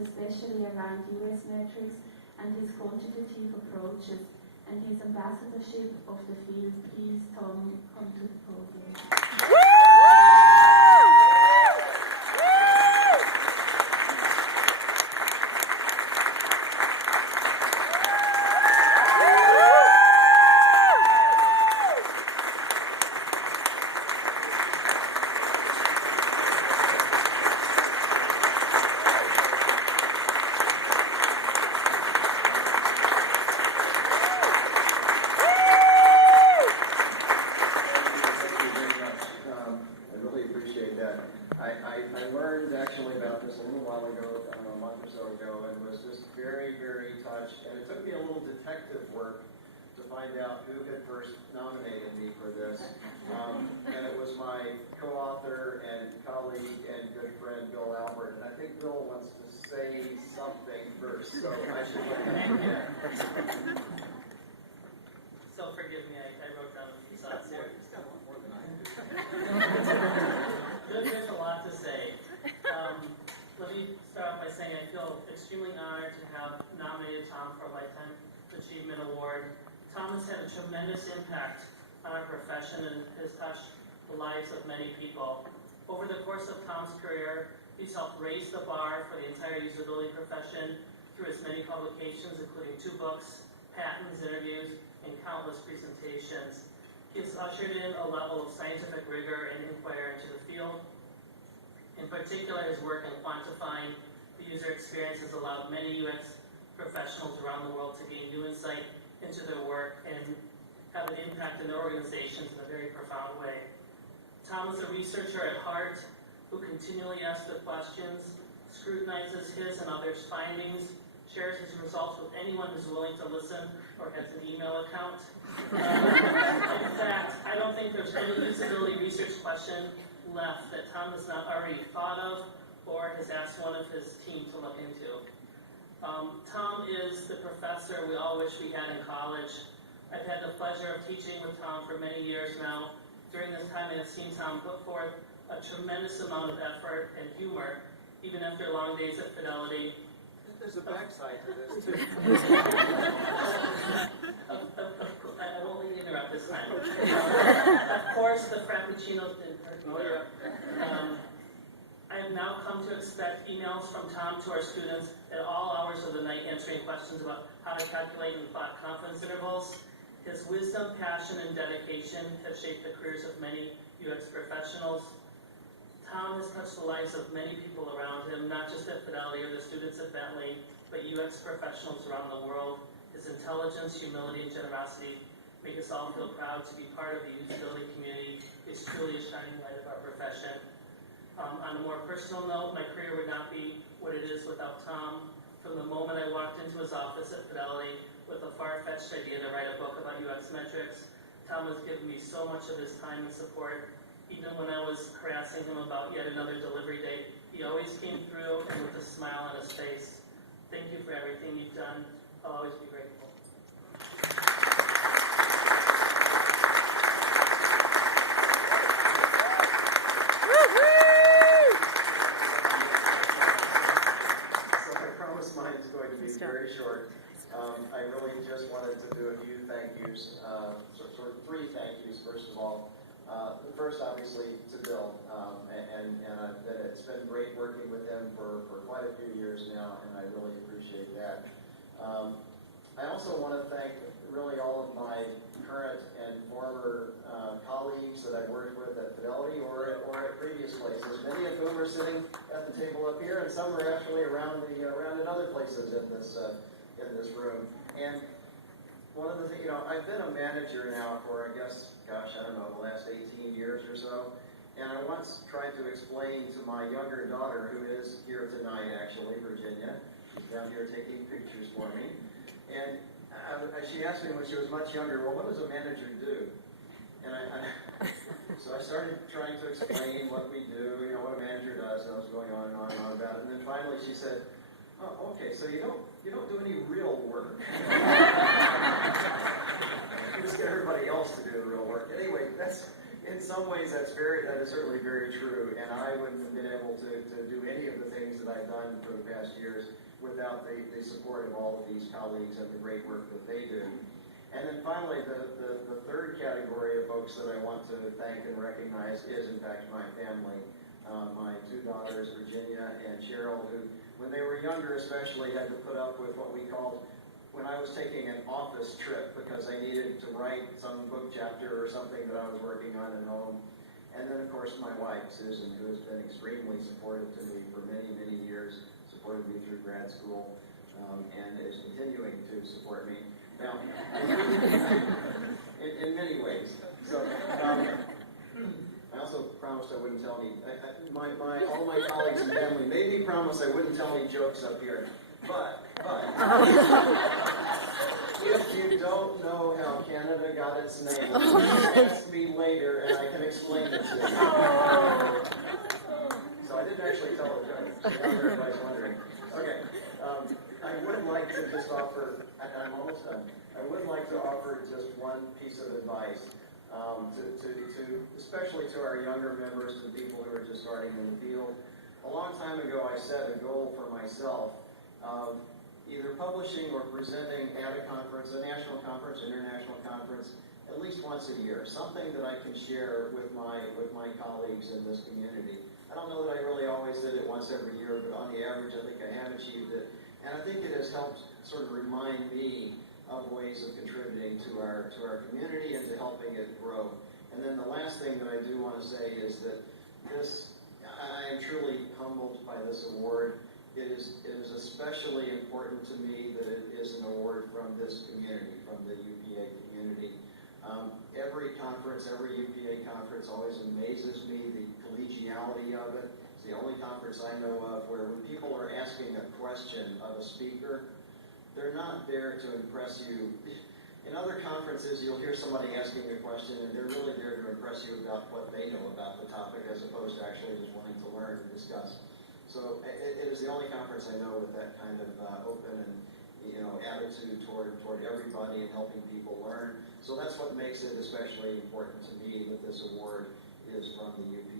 especially around US metrics and his quantitative approaches and his ambassadorship of the field. Please, Tom, come to the podium. I learned actually about this a little while ago, a month or so ago, and was just very, very touched. And it took me a little detective work to find out who had first nominated me for this. And it was my co-author and colleague and good friend, Bill Albert. And I think Bill wants to say something first, so I should let him begin. So forgive me, I wrote down a few thoughts here. He's got one more than I do. There's a lot to say. Let me start off by saying I feel extremely honored to have nominated Tom for a Lifetime Achievement Award. Tom has had a tremendous impact on our profession and has touched the lives of many people. Over the course of Tom's career, he's helped raise the bar for the entire usability profession through his many publications, including 2 books, patents, interviews, and countless presentations. He has ushered in a level of scientific rigor and inquiry into the field. In particular, his work in quantifying the user experience has allowed many UX professionals around the world to gain new insight into their work and have an impact in their organizations in a very profound way. Tom is a researcher at heart who continually asks the questions, scrutinizes his and others' findings, shares his results with anyone who's willing to listen or has an email account. In fact, I don't think there's any usability research question left that Tom has not already thought of or has asked one of his team to look into. Tom is the professor we all wish we had in college. I've had the pleasure of teaching with Tom for many years now. During this time, I have seen Tom put forth a tremendous amount of effort and humor, even after long days at Fidelity. There's a backside to this, too. I won't interrupt this time. Of course, the Frappuccinos didn't hurt me. I have now come to expect emails from Tom to our students at all hours of the night answering questions about how to calculate and plot confidence intervals. His wisdom, passion, and dedication have shaped the careers of many UX professionals. Tom has touched the lives of many people around him, not just at Fidelity or the students at Bentley, but UX professionals around the world. His intelligence, humility, and generosity make us all feel proud to be part of the usability community. It's truly a shining light of our profession. On a more personal note, my career would not be what it is without Tom. From the moment I walked into his office at Fidelity with a far-fetched idea to write a book about UX metrics, Tom has given me so much of his time and support. Even when I was harassing him about yet another delivery date, he always came through and with a smile on his face. Thank you for everything you've done. I'll always be grateful. So I promise mine is going to be very short. I really just wanted to do a few thank yous, sort of 3 thank yous, first of all. The first, obviously, to Bill, and it's been great working with him for quite a few years now, and I really appreciate that. I also want to thank really all of my current and former colleagues that I've worked with at Fidelity or at previous places, many of whom are sitting at the table up here, and some are actually around in other places in this room. And one of the things, I've been a manager now for, I guess, the last 18 years or so. And I once tried to explain to my younger daughter, who is here tonight, actually, Virginia. She's down here taking pictures for me. And she asked me when she was much younger, well, what does a manager do? And so I started trying to explain what we do, what a manager does, and I was going on and on and on about it. And then finally she said, oh, okay, so you don't do any real work. You just get everybody else to do the real work. Anyway, that's in some ways that is certainly very true, and I wouldn't have been able to do any of the things that I've done for the past years without the support of all of these colleagues and the great work that they do. And then finally, the third category of folks that I want to thank and recognize is, in fact, my family. My two daughters, Virginia and Cheryl, who, when they were younger especially, had to put up with what we called, when I was taking an office trip because I needed to write some book chapter or something that I was working on at home. And then, of course, my wife, Susan, who has been extremely supportive to me for many, many years, supported me through grad school, and is continuing to support me. Now, in many ways. So, I also promised I wouldn't tell any, all my colleagues and family made me promise I wouldn't tell any jokes up here. But, if you don't know how Canada got its name, ask me later and I can explain it to you. So I didn't actually tell a joke, so now everybody's wondering. Okay, I would like to just offer, I'm almost done, I would like to offer just one piece of advice. Especially to our younger members and people who are just starting in the field. A long time ago, I set a goal for myself of either publishing or presenting at a conference, a national conference, international conference, at least once a year. Something that I can share with my colleagues in this community. I don't know that I really always did it once every year, but on the average, I think I have achieved it. And I think it has helped sort of remind me of ways of contributing to our community and to helping it grow. And then the last thing that I do want to say is that I am truly humbled by this award. It is especially important to me that it is an award from this community, from the UPA community. Every conference, every UPA conference always amazes me, the collegiality of it. It's the only conference I know of where when people are asking a question of a speaker, they're not there to impress you. In other conferences, you'll hear somebody asking a question, and they're really there to impress you about what they know about the topic, as opposed to actually just wanting to learn and discuss. So it is the only conference I know with that kind of open and attitude toward everybody and helping people learn. So that's what makes it especially important to me that this award is from the UP